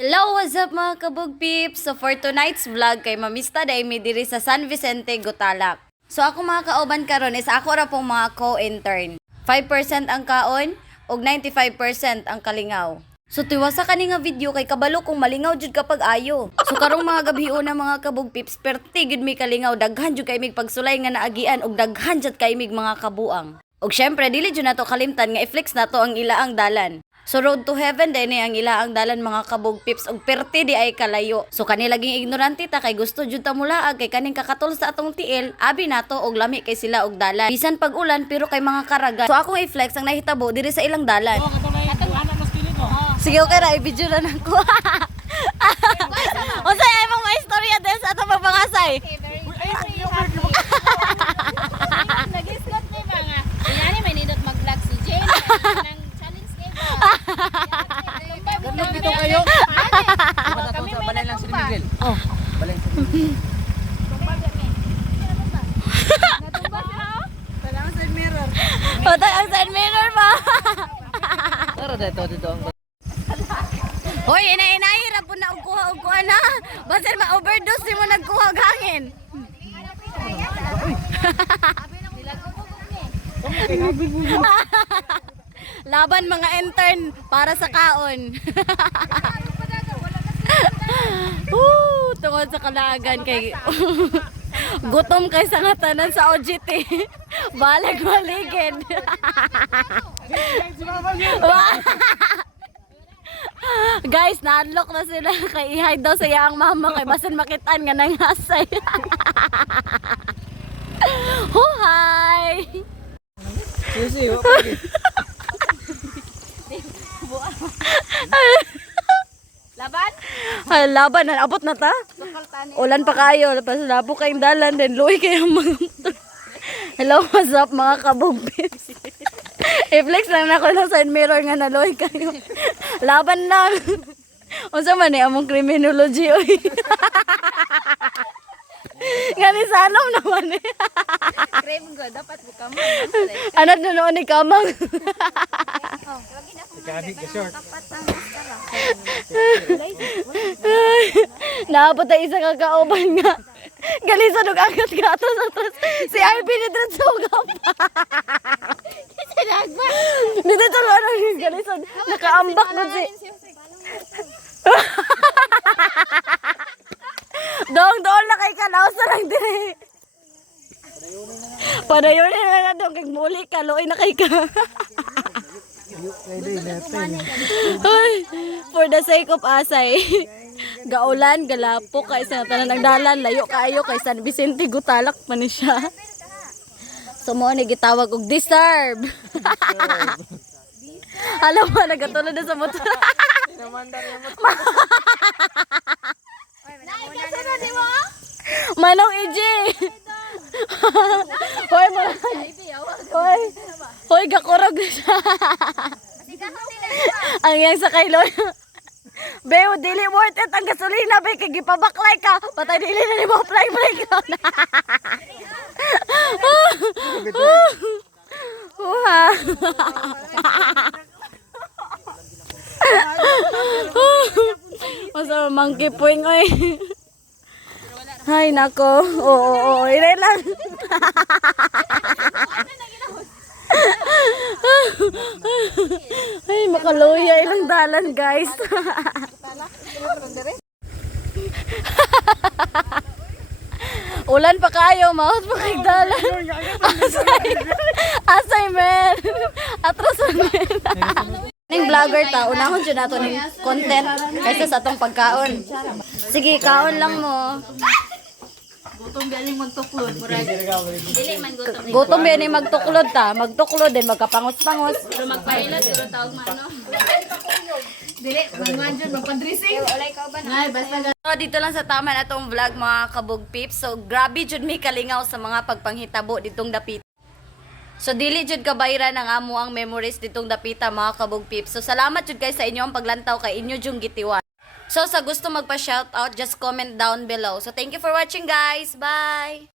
Hello, what's up mga kabog peeps? So for tonight's vlog kay Mamista day mi diri sa San Vicente, Gutalak. So ako mga kaoban karon is ako ra pong mga co-intern. 5% ang kaon ug 95% ang kalingaw. So tiwasa kani nga video kay kabalo kung malingaw jud kapag ayo. So karong mga gabion na mga kabog peeps, perti gid mi kalingaw, daghan jud kay mig pagsulay nga naagian ug daghan jud kay mig mga kabuang. Ug syempre dili jud nato kalimtan nga i-flex nato ang ilaang dalan. So road to heaven din ang ilaang dalan mga kabog pips ug perti di ay kalayo. So kani laging ignorante ta kay gusto jud ta mulaag kay kaning kakatol sa atong tiil, abi nato og lami kay sila og dalan. Bisan pag ulan pero kay mga karagan. So ako i-flex ang nahitabo diri sa ilang dalan. Sige okay ra i-video na nako. Unsay imong mga istorya din sa atong pagpangasay? Nag-slot ni mga. Yan may nindot mag-vlog si Jane. Ganun dito kayo. Kami may Balay lang si natumba. Miguel. Oh. Balay si Miguel. Natumba siya. Kailangan sa mirror. Patay ang side mirror pa. Tara dito ang Hoy, ina-inahirap po na og kuha na. Basin ma-overdose mo nagkuha og hangin. Laban mga intern para sa kaon. Tungod sa kalagan kay gutom kay sa nga tanan sa OGT. Balag maligid. Guys, na-unlock na sila kay i-hide daw sa iyang mama kay basin makitaan nga nangasay. Huhay! Sisi, pagi. Laban? Ay, laban na abot na ta. Ulan pa kayo, tapos labo kayong dalan din luwi kayo mga Hello, what's up mga kabugbis? I-flex lang na ako ng side mirror nga naluwi kayo. Laban lang. Unsa man ni among criminology oy. Ngani salom naman eh. Crave ko. Dapat buka mo. Ano na noon ni kamang? Ikabi ka short. Naabot na isa kakauban nga. Galisan og agad ka atras. Si RB ni Dred sugap. Sinagba. Dito to ano galisan. Nakaambak mo si. Dong na kay kalaw sa lang dire. Padayon na dong kay muli ka loy na kay ka. Ay, for the sake of Asay. Gaulan, galapok kay sa tanan nagdalan, layo kaayo kay San Vicente, Gutalak pa ni siya. So mo ni gitawag og disturb. Alam mo nagatulod na sa motor. Manong EJ. Hoy, hoy, gakurog na siya. Ang yang sa kailo. Beo, dili worth it ang gasolina, be, kay gipabaklay ka. Patay dili na ni mo apply ka. Uha. Masa monkey puing, oy. Ay, nako. Oo, ilay lang. Ay, makaluya ilang dalan, guys. Ulan pa kayo, maot pa kay dalan. Asay, men. Atrasan, men. Ning vlogger ta, unahon dyan nato ning content kaysa sa atong pagkaon. Sige, kaon lang mo. Gutom galing magtuklod. Dili man gutom. Gutom yan eh, magtuklod ta. Magtuklod din, magkapangos-pangos. Pero magpahilot. Pero tawag mano. Dili. Manman dyan. Magpadressing. Ulay ka ba na? Ay, basta So, dito lang sa tama na itong vlog mga kabog peeps. So, grabe jud mi kalingaw sa mga pagpanghitabo ditong dapita. So, dili jud kabayran ang amo ang memories ditong dapita mga kabog peeps. So, salamat jud guys sa inyong paglantaw kay inyo jung gitiwan. So, sa gusto magpa-shoutout, just comment down below. So, thank you for watching guys. Bye!